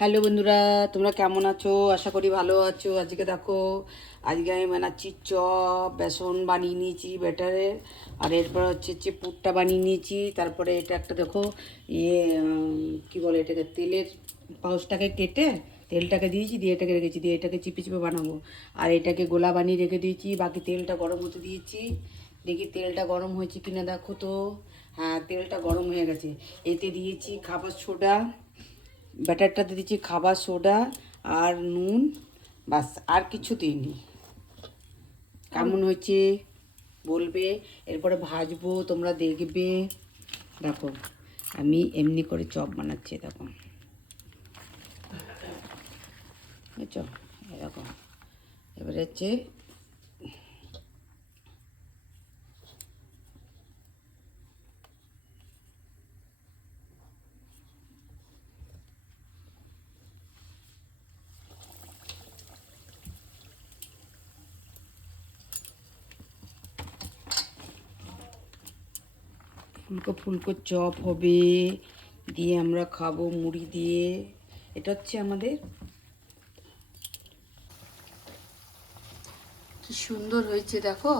Hello বন্ধুরা, তোমরা কেমন আছো? আশা করি ভালো আছো। আজকে দেখো, আজকে আমি বানাচ্ছি চপ। বেসন বানিয়ে নিয়েছি ব্যাটারের, আর এরপর হচ্ছে পুরটা বানিয়ে নিয়েছি। তারপরে এটা একটা দেখো, কি বলে এটাকে, তেলের পাউচটাকে কেটে তেলটাকে দিয়েছি, দিয়ে এটাকে রেখেছি, দিয়ে এটাকে চিপে চিপে বানাবো। আর এটাকে গোলা বানিয়ে রেখে দিয়েছি, বাকি তেলটা গরম হতে দিয়েছি। দেখি তেলটা গরম হয়েছে কিনা, দেখো তো। হ্যাঁ, তেলটা গরম হয়ে গেছে। এতে দিয়েছি খাবার সোডা, ব্যাটারটাতে দিচ্ছি খাবার সোডা আর নুন, বাস, আর কিছু দিইনি। কেমন হয়েছে বলবে। এরপরে ভাজবো, তোমরা দেখবে। দেখো, আমি এমনি করে চপ বানাচ্ছি, দেখো, বুঝছো? এরকম। এবারে হচ্ছে ফুলকো ফুলকো চপ হবে, দিয়ে আমরা খাবো মুড়ি দিয়ে। এটা হচ্ছে আমাদের। কি সুন্দর হয়েছে দেখো,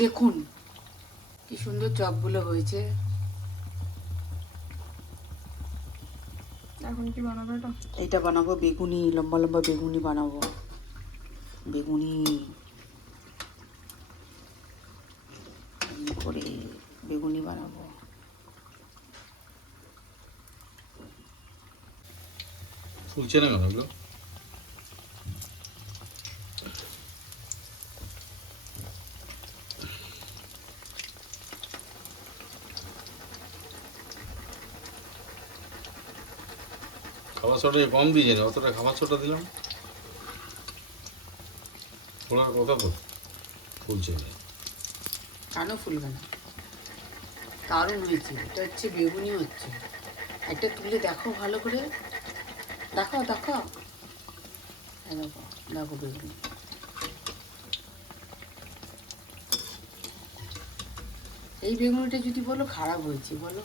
দেখুন কি সুন্দর চপগুলো হয়েছে। এখন কি বানাবে এটা? এইটা বানাবো বেগুনি, লম্বা লম্বা বেগুনি বানাবো। বেগুনি করে বেগুনি বানাবো। ফুলছে না কেন এগুলো? খাবার সোডা কম দিয়েছে না, অতটা খাবার সোডা দিলাম। ফোলার কথা তো, ফুলছে না। কেন ফুলবে না? দারুণ হয়েছে। এটা হচ্ছে বেগুনি হচ্ছে। একটা তুলে দেখো ভালো করে, দেখাও দেখাও। দেখো, দেখো বেগুনি। এই বেগুনিটা যদি বলো খারাপ হয়েছে, বলো